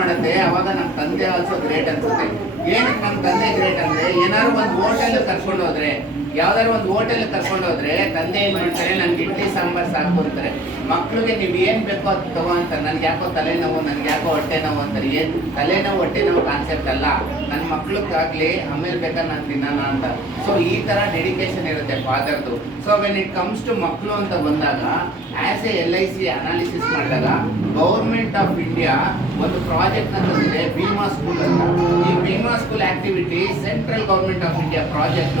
ಮಾಡುತ್ತೆ, ಅವಾಗ ನಮ್ಮ ತಂದೆ ಆಲ್ಸೋ ಗ್ರೇಟ್ ಅನ್ಸುತ್ತೆ. ಏನಕ್ಕೆ ನಮ್ಮ ತಂದೆ ಗ್ರೇಟ್ ಅಂದ್ರೆ, ಏನಾದ್ರು ಒಂದು ಹೋಟೆಲ್ ಕರ್ಕೊಂಡು ಹೋದ್ರೆ, ಯಾವ್ದಾದ್ರು ಒಂದು ಹೋಟೆಲ್ ಕರ್ಕೊಂಡು ಹೋದ್ರೆ ತಂದೆ ಏನ್ ಮಾಡ್ತಾರೆ, ನನ್ಗೆ ಇಡ್ಲಿ ಸಾಂಬಾರ್ ಸಾಕು ಅಂತಾರೆ. ಮಕ್ಳಿಗೆ ನೀವು ಏನ್ ಬೇಕೋ ಅದು ತಗೋ ಅಂತಾರೆ. ನನ್ಗೆ ಯಾಕೋ ತಲೆನೋವು, ನನ್ಗೆ ಯಾಕೋ ಹೊಟ್ಟೆ ನೋವು ಅಂತಾರೆ. ಏನ್ ತಲೆನೋವು ಹೊಟ್ಟೆ ನೋವು ಕಾನ್ಸೆಪ್ಟ್ ಅಲ್ಲ, ನನ್ನ ಮಕ್ಳಿಗಾಗ್ಲಿ ಆಮೇಲೆ ಬೇಕಾದ್ರೆ ನಾನು ತಿನ್ನೋಣ ಅಂತ. ಸೊ ಈ ತರ ಡೆಡಿಕೇಶನ್ ಇರುತ್ತೆ ಫಾದರ್ದು. So when it comes to ಮಕ್ಕಳು ಅಂತ ಬಂದಾಗ, ಆಸ್ ಎ LIC ಅನಾಲಿಸಿಸ್ ಮಾಡಿದಾಗ ಗೌರ್ಮೆಂಟ್ ಆಫ್ ಇಂಡಿಯಾ ಒಂದು ಪ್ರಾಜೆಕ್ಟ್ ನ ತಂದಿದೆ, ಭೀಮಾ ಸ್ಕೂಲ್ ಅಂತ. ಈ Bima school activity central government of India project.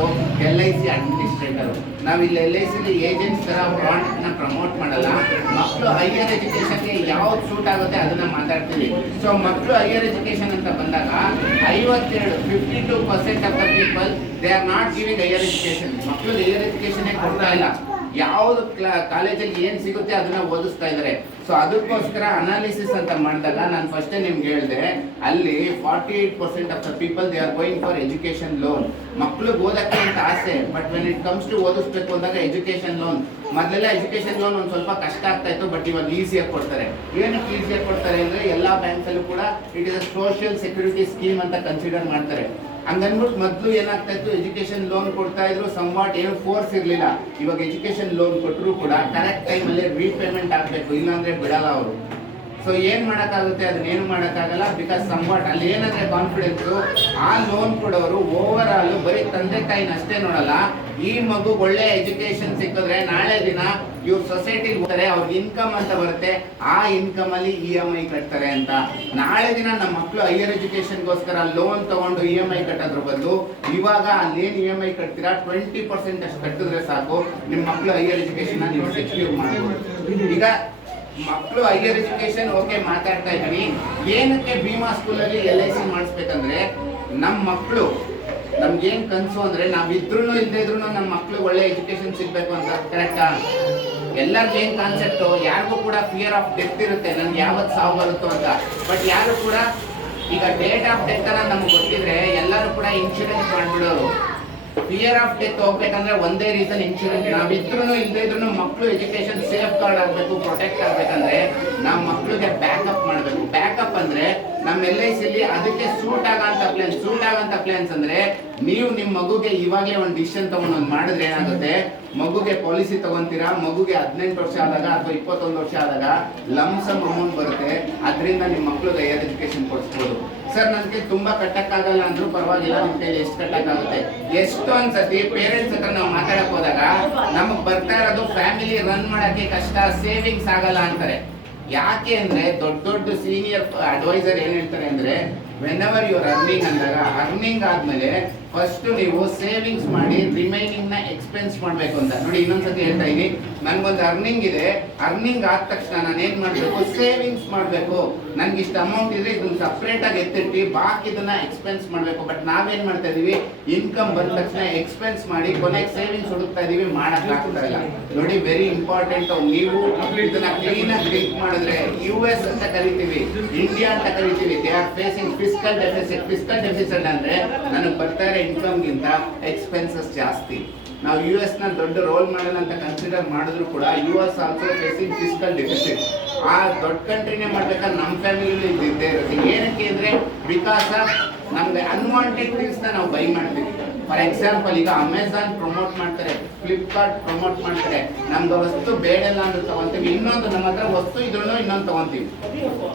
LIC administrator ನಾವು ಇಲ್ಲಿ LIC ಏಜೆಂಟ್ಸ್ ತರ ಪ್ರಾಡಕ್ಟ್ ನ ಪ್ರಮೋಟ್ ಮಾಡಲ್ಲ. ಮಕ್ಕಳು ಹೈಯರ್ ಎಜುಕೇಶನ್ಗೆ ಯಾವ್ದು ಸೂಟ್ ಆಗುತ್ತೆ ಅದನ್ನ ಮಾತಾಡ್ತೀವಿ. ಸೊ ಮಕ್ಕಳು ಹೈಯರ್ ಎಜುಕೇಶನ್ ಅಂತ ಬಂದಾಗ 52% of the people they R not giving higher education. ಮಕ್ಕಳು ಹೈಯರ್ ಎಜುಕೇಶನ್ ಕೊಡ್ತಾ ಇಲ್ಲ. ಯಾವ್ದು ಕಾಲೇಜಲ್ಲಿ ಏನ್ ಸಿಗುತ್ತೆ ಅದನ್ನ ಓದಿಸ್ತಾ ಇದಾರೆ. ಸೊ ಅದಕ್ಕೋಸ್ಕರ ಅನಾಲಿಸಿಸ್ ಅಂತ ಮಾಡಿದಾಗ ನಾನು ಫಸ್ಟ್ ನಿಮ್ಗೆ ಹೇಳಿದೆ, ಅಲ್ಲಿ 48% of the people they are going for education loan. ಮಕ್ಳಿಗೆ ಓದಕ್ಕೆ ಅಂತ ಆಸೆ, but when it comes to ಓದಿಸ್ಬೇಕು ಅಂದಾಗ ಎಜುಕೇಶನ್ ಲೋನ್. ಮೊದಲೆಲ್ಲ ಎಜುಕೇಶನ್ ಲೋನ್ ಒಂದು ಸ್ವಲ್ಪ ಕಷ್ಟ ಆಗ್ತಾ ಇತ್ತು, ಬಟ್ ಇವಾಗ ಈಸಿಯಾಗಿ ಕೊಡ್ತಾರೆ. ಏನಕ್ಕೆ ಈಸಿಯಾಗಿ ಕೊಡ್ತಾರೆ ಅಂದ್ರೆ, ಎಲ್ಲಾ ಬ್ಯಾಂಕ್ಸ್ ಅಲ್ಲೂ ಕೂಡ it is a social security scheme ಅಂತ ಕನ್ಸಿಡರ್ ಮಾಡ್ತಾರೆ. ಹಂಗನ್ಬಿಟ್ಟು ಮೊದಲು ಏನಾಗ್ತಾ ಇತ್ತು, ಎಜುಕೇಶನ್ ಲೋನ್ ಕೊಡ್ತಾ ಇದ್ರು, ಸಂವಾಟ್ ಏನು ಫೋರ್ಸ್ ಇರಲಿಲ್ಲ. ಇವಾಗ ಎಜುಕೇಶನ್ ಲೋನ್ ಕೊಟ್ಟರು ಕೂಡ ಕರೆಕ್ಟ್ ಟೈಮಲ್ಲಿ ರೀಪೇಮೆಂಟ್ ಆಗಬೇಕು, ಇಲ್ಲಾಂದ್ರೆ ಬಿಡಲ್ಲ ಅವರು. ಸೊ ಏನ್ ಮಾಡೋಕ್ಕಾಗುತ್ತೆ, ಅದನ್ನೇನು ಮಾಡೋಕ್ಕಾಗಲ್ಲ. ಬಿಕಾಸ್ ಸಂವಾಟ್ ಅಲ್ಲಿ ಏನಂದ್ರೆ ಕಾನ್ಫಿಡೆನ್ಸ್, ಆ ಲೋನ್ ಕೊಡೋರು ಓವರ್ ಆಲ್ ಬರೀ ತಂದೆ ತಾಯಿನ ಅಷ್ಟೇ ನೋಡಲ್ಲ. ಈ ಮಗು ಒಳ್ಳೆ ಎಜುಕೇಶನ್ ಸಿಕ್ಕಿದ್ರೆ ನಾಳೆ ದಿನ ಇವ್ರ ಸೊಸೈಟಿಗೆ ಹೋಗ್ತಾರೆ, ಅವ್ರಿಗೆ ಇನ್ಕಮ್ ಅಂತ ಬರುತ್ತೆ, ಆ ಇನ್ಕಮ್ ಅಲ್ಲಿ EMI ಕಟ್ತಾರೆ ಅಂತ. ನಾಳೆ ದಿನ ನಮ್ಮ ಮಕ್ಕಳು ಹೈಯರ್ ಎಜುಕೇಶನ್ಗೋಸ್ಕರ ಲೋನ್ ತಗೊಂಡು EMI ಕಟ್ಟೋದ್ರ ಬದಲು ಇವಾಗ ಅಲ್ಲೇನು EMI ಕಟ್ತೀರಾ 20% ಅಷ್ಟು ಕಟ್ಟಿದ್ರೆ ಸಾಕು, ನಿಮ್ಮ ಮಕ್ಕಳು ಹೈಯರ್ ಎಜುಕೇಶನ್ ನೀವು ಸೆಕ್ಯೂರ್ ಮಾಡಬಹುದು. ಈಗ ಮಕ್ಕಳು ಹೈಯರ್ ಎಜುಕೇಶನ್ ಓಕೆ ಮಾತಾಡ್ತಾ ಇದ್ವಿ. ಏನಕ್ಕೆ ಭೀಮಾ ಸ್ಕೂಲಲ್ಲಿ LIC ಮಾಡಿಸ್ಬೇಕಂದ್ರೆ, ನಮ್ಮ ಮಕ್ಕಳು ನಮ್ಗೇನ್ ಕನ್ಸು ಅಂದ್ರೆ, ನಾವಿದ್ರು ಇಲ್ಲದೆ ಇದ್ರು ನಮ್ಮ ಮಕ್ಳು ಒಳ್ಳೆ ಎಜುಕೇಶನ್ ಸಿಗ್ಬೇಕು ಅಂತ. ಕರೆಕ್ಟಾ? ಎಲ್ಲರಿಗೂ ಏನ್ ಕಾನ್ಸೆಪ್ಟ್, ಯಾರಿಗೂ ಕೂಡ ಫಿಯರ್ ಆಫ್ ಡೆತ್ ಇರುತ್ತೆ, ನನ್ಗೆ ಯಾವತ್ತು ಸಾವು ಬರುತ್ತೋ ಅಂತ. ಬಟ್ ಯಾರು ಕೂಡ ಈಗ ಡೇಟ್ ಆಫ್ ಡೆತ್ ಅನ್ನ ನಮ್ಗೆ ಗೊತ್ತಿದ್ರೆ ಎಲ್ಲರೂ ಕೂಡ ಇನ್ಶೂರೆನ್ಸ್ ಮಾಡ್ಬಿಡೋರು. ಫಿಯರ್ ಆಫ್ ಡೆತ್ ಹೋಗ್ಬೇಕಂದ್ರೆ ಒಂದೇ ರೀಸನ್, ಇನ್ಶೂರೆನ್ಸ್. ನಾವಿದ್ರು ಇಲ್ಲದೆ ಇದ್ರು ಮಕ್ಕಳು ಎಜುಕೇಶನ್ ಸೇಫ್ ಗಾರ್ಡ್ ಆಗಬೇಕು, ಪ್ರೊಟೆಕ್ಟ್ ಆಗ್ಬೇಕಂದ್ರೆ ನಮ್ಮ ಮಕ್ಕಳಿಗೆ ಬ್ಯಾಕಪ್ ಮಾಡಬೇಕು. ಬ್ಯಾಕಪ್ ಅಂದ್ರೆ ನಮ್ಮ LIC ಅದಕ್ಕೆ ಸೂಟ್ ಆಗಂತ ಪ್ಲಾನ್ಸ್ ಅಂದ್ರೆ, ನೀವು ನಿಮ್ಮ ಮಗುಗೆ ಇವಾಗಲೇ ಒಂದು ಡಿಸಿಷನ್ ತಗೊಂಡು ಒಂದು ಮಾಡಿದ್ರೆ ಏನಾಗುತ್ತೆ, ಮಗುಗೆ ಪಾಲಿಸಿ ತಗೊಂತೀರಾ, ಮಗುಗೆ 18 ವರ್ಷ ಆದಾಗ ಅಥವಾ 21 ವರ್ಷ ಆದಾಗ ಲಂಸಮ್ ಅಮೌಂಟ್ ಬರುತ್ತೆ. ಅದರಿಂದ ನಿಮ್ಮ ಮಕ್ಳಿಗೆ ಹೈಯರ್ ಎಜುಕೇಶನ್ ಕೊಡಿಸ್ಬೋದು. ಸರ್ ನನಗೆ ತುಂಬಾ ಕಟ್ಟಕ್ಕಾಗಲ್ಲ ಅಂದ್ರೂ ಪರವಾಗಿಲ್ಲ, ನಿಮ್ಮ ಕೈಲಿ ಎಷ್ಟು ಕಟ್ಟಕ್ಕಾಗುತ್ತೆ. ಎಷ್ಟು ಅನ್ಸತಿ ಪೇರೆಂಟ್ಸ್ ಹತ್ರ ನಾವು ಮಾತಾಡಕ್ ಹೋದಾಗ ನಮಗ್ ಬರ್ತಾ ಇರೋದು ಫ್ಯಾಮಿಲಿ ರನ್ ಮಾಡಕ್ಕೆ ಕಷ್ಟ, ಸೇವಿಂಗ್ಸ್ ಆಗಲ್ಲ ಅಂತಾರೆ. ಯಾಕೆ ಅಂದ್ರೆ ದೊಡ್ಡ ಸೀನಿಯರ್ ಅಡ್ವೈಸರ್ ಏನ್ ಹೇಳ್ತಾರೆ ಅಂದ್ರೆ, ವೆನ್ ಎವರ್ ಯುವರ್ ಅರ್ನಿಂಗ್ ಅಂದಾಗ, ಅರ್ನಿಂಗ್ ಆದ್ಮೇಲೆ ಫಸ್ಟ್ ನೀವು ಸೇವಿಂಗ್ಸ್ ಮಾಡಿ ರಿಮೈನಿಂಗ್ ನ ಎಕ್ಸ್ಪೆನ್ಸ್ ಮಾಡ್ಬೇಕು ಅಂತ. ನೋಡಿ ಇನ್ನೊಂದ್ಸತಿ ಹೇಳ್ತಾ ಇದೀನಿ, ನನ್ಗೊಂದು ಅರ್ನಿಂಗ್ ಇದೆ, ಅರ್ನಿಂಗ್ ಆದ ತಕ್ಷಣ ನಾನು ಏನ್ ಮಾಡ್ಬೇಕು, ಸೇವಿಂಗ್ಸ್ ಮಾಡ್ಬೇಕು. ನನ್ಗೆ ಇಷ್ಟ ಅಮೌಂಟ್ ಇದ್ರೆ ಇದನ್ನ ಸಪ್ರೇಟ್ ಆಗಿ ಎತ್ತಿಟ್ಟು ಬಾಕಿದನ್ನ ಎಕ್ಸ್ಪೆನ್ಸ್ ಮಾಡ್ಬೇಕು. ಬಟ್ ನಾವೇನ್ ಮಾಡ್ತಾ ಇದೀವಿ, ಇನ್ಕಮ್ ಬಂದ ತಕ್ಷಣ ಎಕ್ಸ್ಪೆನ್ಸ್ ಮಾಡಿ ಕೊನೆಗೆ ಸೇವಿಂಗ್ಸ್ ಹುಡುಕ್ತಾ ಇದೀವಿ, ಮಾಡಕ್ ಆಗ್ತಾ ಇಲ್ಲ. ನೋಡಿ ವೆರಿ ಇಂಪಾರ್ಟೆಂಟ್. ನೀವು ಇದನ್ನ ಕ್ಲೀನ್ ಆಗಿ ಲಿಂಕ್ ಮಾಡಿದ್ರೆ, US ಅಂತ ಕರಿತೀವಿ, ಇಂಡಿಯಾ ಅಂತ ಕರಿತೀವಿ, they are facing fiscal deficit. Fiscal deficit ಅಂದ್ರೆ ನನಗೆ ಬರ್ತಾ ಇರೋ ಇನ್ಕಮ್ ಗಿಂತ ಎಕ್ಸ್ಪೆನ್ಸಸ್ ಜಾಸ್ತಿ. ನಾವು US ನ ದೊಡ್ಡ ರೋಲ್ ಮಾಡಲ್ ಅಂತ ಕನ್ಸಿಡರ್ ಮಾಡಿದ್ರು ಕೂಡ US also facing fiscal deficit. ಆ ದೊಡ್ಡ ಕಂಟ್ರಿನೇ ಮಾಡ್ಬೇಕಾದ್ರೆ ನಮ್ಮ ಫ್ಯಾಮಿಲಿ ಇದ್ದೇ ಇರುತ್ತೆ. ಏನಕ್ಕೆ ಅಂದ್ರೆ, ಬಿಕಾಸ್ ಆಫ್ ನಮ್ಗೆ ಅನ್ವಾಂಟೆಡ್ ಥಿಂಗ್ಸ್ ನ ನಾವು ಬೈ ಮಾಡ್ತೀವಿ. ಫಾರ್ ಎಕ್ಸಾಂಪಲ್, ಈಗ ಅಮೆಝಾನ್ ಪ್ರಮೋಟ್ ಮಾಡ್ತಾರೆ, ಫ್ಲಿಪ್ಕಾರ್ಟ್ ಪ್ರಮೋಟ್ ಮಾಡ್ತಾರೆ, ನಮ್ಗೆ ವಸ್ತು ಬೇಡಲ್ಲ ಅಂತ ತಗೊಂತೀವಿ. ಇನ್ನೊಂದು ನಮ್ಮ ಹತ್ರ ವಸ್ತು ಇದ್ರೂ ಇನ್ನೊಂದು ತಗೊಂತೀವಿ.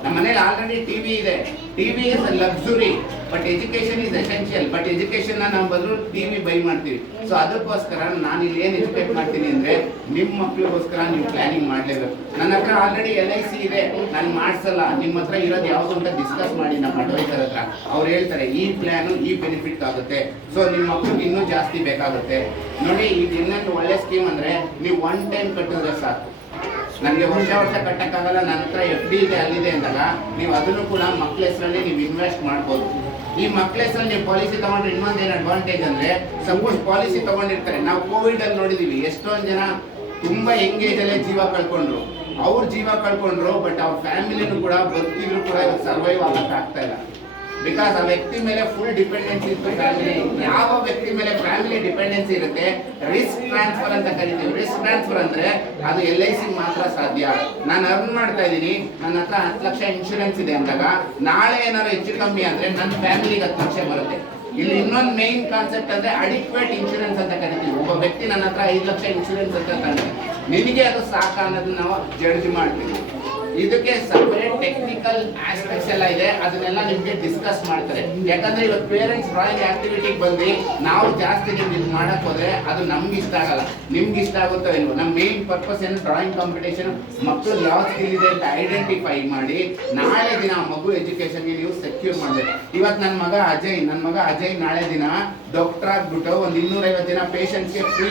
ನಮ್ಮ ಮನೇಲಿ ಆಲ್ರೆಡಿ ಟಿವಿ ಇದೆ, TV is luxury, but education is essential. But education ನಾವು ಬದಲು ಟಿವಿ ಬೈ ಮಾಡ್ತೀವಿ. ಸೊ ಅದಕ್ಕೋಸ್ಕರ ನಾನು ಇಲ್ಲಿ ಏನ್ ಎಜುಕೇಟ್ ಮಾಡ್ತೀನಿ ಅಂದ್ರೆ, ನಿಮ್ಮ ಮಕ್ಳಿಗೋಸ್ಕರ ನೀವು ಪ್ಲಾನಿಂಗ್ ಮಾಡ್ಲೇಬೇಕು. ನನ್ನ ಹತ್ರ ಆಲ್ರೆಡಿ LIC ಇದೆ, ನಾನು ಮಾಡ್ಸಲ್ಲ, ನಿಮ್ಮ ಹತ್ರ ಇರೋದು ಯಾವ್ದು ಅಂತ ಡಿಸ್ಕಸ್ ಮಾಡಿ ನಮ್ಮ ಅಡ್ವೈಸರ್ ಹತ್ರ. ಅವ್ರು ಹೇಳ್ತಾರೆ ಈ ಪ್ಲಾನ್ ಈ ಬೆನಿಫಿಟ್ ಆಗುತ್ತೆ, ಸೊ ನಿಮ್ಮ ಮಕ್ಳಿಗೆ ಇನ್ನೂ ಜಾಸ್ತಿ ಬೇಕಾಗುತ್ತೆ. ನೋಡಿ ಇದು ಇನ್ನೊಂದು ಒಳ್ಳೆ ಸ್ಕೀಮ್ ಅಂದ್ರೆ, ನೀವು ಒನ್ ಟೈಮ್ ಕಟ್ಟಿದ್ರೆ ಸಾಕು. ನನಗೆ ವರ್ಷ ಕಟ್ಟಕ್ಕಾಗಲ್ಲ, ನನ್ನ ಹತ್ರ FD ಇದೆ ಅಲ್ಲಿದೆ ಅಂದಾಗ ನೀವು ಅದನ್ನು ಕೂಡ ಮಕ್ಳ ಹೆಸರಲ್ಲಿ ನೀವು ಇನ್ವೆಸ್ಟ್ ಮಾಡ್ಬೋದು. ಈ ಮಕ್ಳ ಹೆಸರಲ್ಲಿ ನೀವು ಪಾಲಿಸಿ ತಗೊಂಡ್ರೆ ಇನ್ನೊಂದೇನು ಅಡ್ವಾಂಟೇಜ್ ಅಂದ್ರೆ, ಸಪೋಸ್ ಪಾಲಿಸಿ ತಗೊಂಡಿರ್ತಾರೆ, ನಾವು ಕೋವಿಡ್ ಅಲ್ಲಿ ನೋಡಿದೀವಿ ಎಷ್ಟೊಂದು ಜನ ತುಂಬಾ ಎಂಗೇಜ್ ಅಲ್ಲೇ ಜೀವ ಕಳ್ಕೊಂಡ್ರು. ಅವ್ರ ಜೀವ ಕಳ್ಕೊಂಡ್ರು, ಬಟ್ ಅವ್ರ ಫ್ಯಾಮಿಲಿನೂ ಕೂಡ ಬದುಕಿದ್ರು ಕೂಡ ಸರ್ವೈವ್ ಆಗಕ್ಕೆ ಆಗ್ತಾ ಇಲ್ಲ. ಬಿಕಾಸ್ ಆ ವ್ಯಕ್ತಿ ಮೇಲೆ ಫುಲ್ ಡಿಪೆಂಡೆನ್ಸಿ ಇತ್ತು ಫ್ಯಾಮಿಲಿ. ಯಾವ ವ್ಯಕ್ತಿ ಮೇಲೆ ಫ್ಯಾಮಿಲಿ ಡಿಪೆಂಡೆನ್ಸಿ ಇರುತ್ತೆ, ರಿಸ್ಕ್ ಟ್ರಾನ್ಸ್ಫರ್ ಅಂತ ಕರಿತೀವಿ. ರಿಸ್ಕ್ ಟ್ರಾನ್ಸ್ಫರ್ ಅಂದ್ರೆ ಅದು LIC ಮಾತ್ರ ಸಾಧ್ಯ. ನಾನು ಅರ್ನ್ ಮಾಡ್ತಾ ಇದ್ದೀನಿ, ನನ್ನ ಹತ್ರ 10 ಲಕ್ಷ ಇನ್ಶೂರೆನ್ಸ್ ಇದೆ ಅಂದಾಗ ನಾಳೆ ಏನಾದ್ರು ಹೆಚ್ಚು ಕಮ್ಮಿ ಅಂದ್ರೆ ನನ್ನ ಫ್ಯಾಮಿಲಿಗೆ 10 ಲಕ್ಷ ಬರುತ್ತೆ. ಇಲ್ಲಿ ಇನ್ನೊಂದು ಮೇನ್ ಕಾನ್ಸೆಪ್ಟ್ ಅಂದ್ರೆ ಅಡಿಕ್ವೇಟ್ ಇನ್ಶೂರೆನ್ಸ್ ಅಂತ ಕರಿತೀವಿ. ಒಬ್ಬ ವ್ಯಕ್ತಿ ನನ್ನ ಹತ್ರ 5 ಲಕ್ಷ ಇನ್ಶೂರೆನ್ಸ್ ಅಂತ ತಂದ್ರೆ ನಿನಗೆ ಅದು ಸಾಕ ಅನ್ನೋದನ್ನ ನಾವು ಜಡ್ಜ್ ಮಾಡ್ತೀವಿ. ಇದಕ್ಕೆ ಸಪರೇಟ್ ಟೆಕ್ನಿಕಲ್ ಆಸ್ಪೆಕ್ಟ್ಸ್ ಎಲ್ಲ ಇದೆ, ಅದನ್ನೆಲ್ಲ ನಿಮ್ಗೆ ಡಿಸ್ಕಸ್ ಮಾಡ್ತಾರೆ. ಯಾಕಂದ್ರೆ ಇವತ್ತು ಪೇರೆಂಟ್ಸ್ ಡ್ರಾಯಿಂಗ್ ಆಕ್ಟಿವಿಟಿಗೆ ಬಂದು ನಾವು ಜಾಸ್ತಿ ನಿಮ್ಗೆ ಇದು ಮಾಡಕ್ ಹೋದ್ರೆ ಅದು ನಮ್ಗೆ ಇಷ್ಟ ಆಗಲ್ಲ, ನಿಮ್ಗೆ ಇಷ್ಟ ಆಗುತ್ತೋ ಇಲ್ವೋ. ನಮ್ಮ ಮೇನ್ ಪರ್ಪಸ್ ಏನು, ಡ್ರಾಯಿಂಗ್ ಕಾಂಪಿಟೇಷನ್ ಮಕ್ಕಳು ಯಾವ ಸ್ಕಿಲ್ ಇದೆ ಅಂತ ಐಡೆಂಟಿಫೈ ಮಾಡಿ ನಾಳೆ ದಿನ ಮಗು ಎಜುಕೇಶನ್ಗೆ ನೀವು ಸೆಕ್ಯೂರ್ ಮಾಡಬೇಕು. ಇವತ್ತು ನನ್ನ ಮಗ ಅಜಯ್ ನಾಳೆ ದಿನ ಡಾಕ್ಟರ್ ಆಗ್ಬಿಟ್ಟು ಒಂದು 250 ಜನ ಪೇಷಂಟ್ಸ್ಗೆ ಫ್ರೀ